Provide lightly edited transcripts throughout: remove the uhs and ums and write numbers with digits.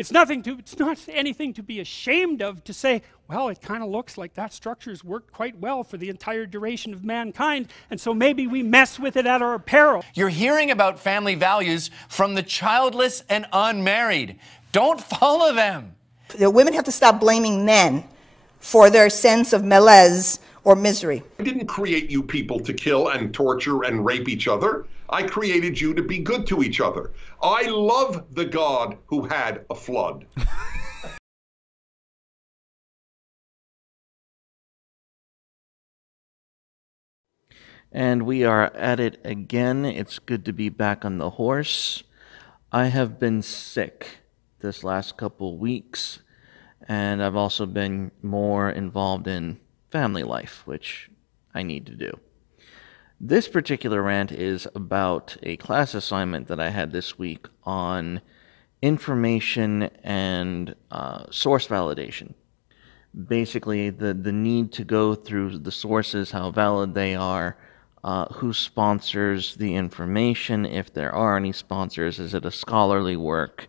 It's not anything to be ashamed of to say, well, it kind of looks like that structure's worked quite well for the entire duration of mankind, and so maybe we mess with it at our peril. You're hearing about family values from the childless and unmarried. Don't follow them. The women have to stop blaming men for their sense of malaise or misery. I didn't create you people to kill and torture and rape each other. I created you to be good to each other. I love the God who had a flood. And we are at it again. It's good to be back on the horse. I have been sick this last couple weeks, and I've also been more involved in family life, which I need to do. This particular rant is about a class assignment that I had this week on information and source validation. Basically, the need to go through the sources, how valid they are, who sponsors the information, if there are any sponsors, is it a scholarly work,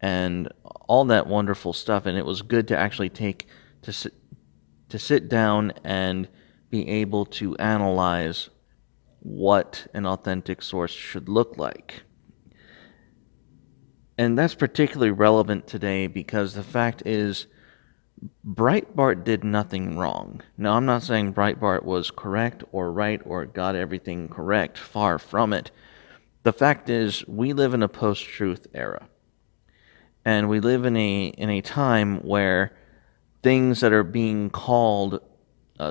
and all that wonderful stuff. And it was good to actually to sit down and be able to analyze what an authentic source should look like. And that's particularly relevant today because the fact is Breitbart did nothing wrong. Now, I'm not saying Breitbart was correct or right or got everything correct. Far from it. The fact is we live in a post-truth era. And we live in a time where things that are being called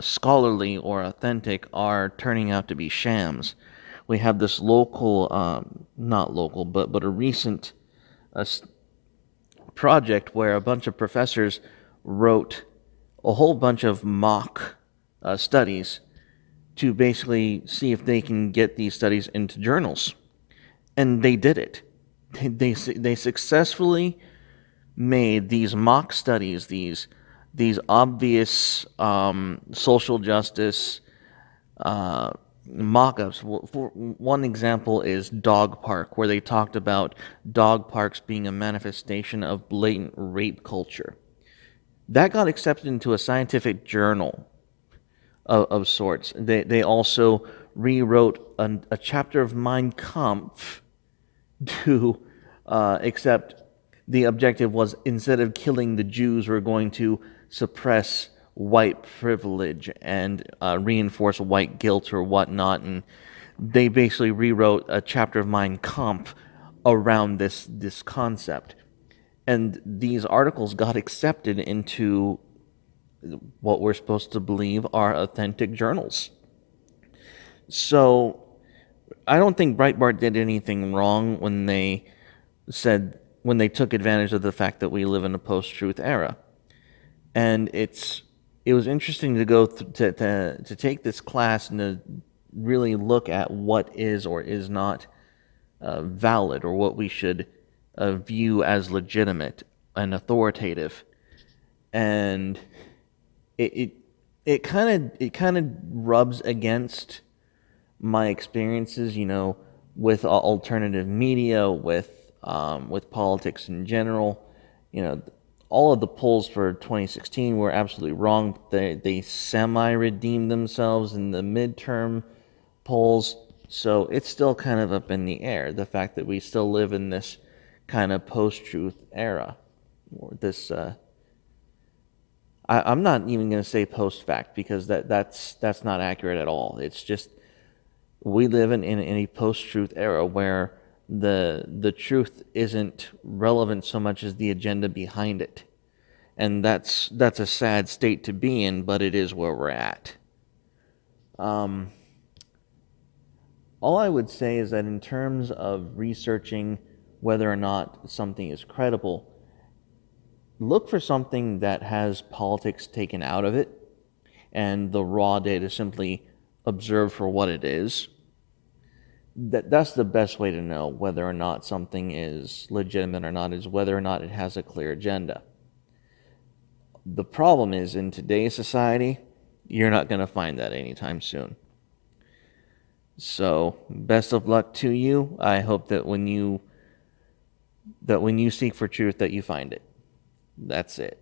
scholarly or authentic are turning out to be shams. We have this local, not local, but a recent project where a bunch of professors wrote a whole bunch of mock studies to basically see if they can get these studies into journals. And they did it. They successfully made these mock studies, these obvious social justice mock-ups. For one example is Dog Park, where they talked about dog parks being a manifestation of blatant rape culture. That got accepted into a scientific journal of sorts. They also rewrote a chapter of Mein Kampf to accept the objective was, instead of killing the Jews, we're going to suppress white privilege and reinforce white guilt or whatnot. And they basically rewrote a chapter of Mein Kampf around this concept. And these articles got accepted into what we're supposed to believe are authentic journals. So I don't think Breitbart did anything wrong when they took advantage of the fact that we live in a post-truth era. And it was interesting to go to take this class and to really look at what is or is not valid, or what we should view as legitimate and authoritative. And it kind of rubs against my experiences, with alternative media, with politics in general. All of the polls for 2016 were absolutely wrong. They semi-redeemed themselves in the midterm polls, so it's still kind of up in the air, the fact that we still live in this kind of post-truth era. Or this, I'm not even going to say post-fact, because that's not accurate at all. It's just we live in a post-truth era where the truth isn't relevant so much as the agenda behind it. And that's a sad state to be in, but it is where we're at. All I would say is that in terms of researching whether or not something is credible, look for something that has politics taken out of it and the raw data simply observed for what it is. That's the best way to know whether or not something is legitimate or not, is whether or not it has a clear agenda. The problem is, in today's society, you're not going to find that anytime soon. So, best of luck to you. I hope that when you that when you seek for truth, that you find it. That's it.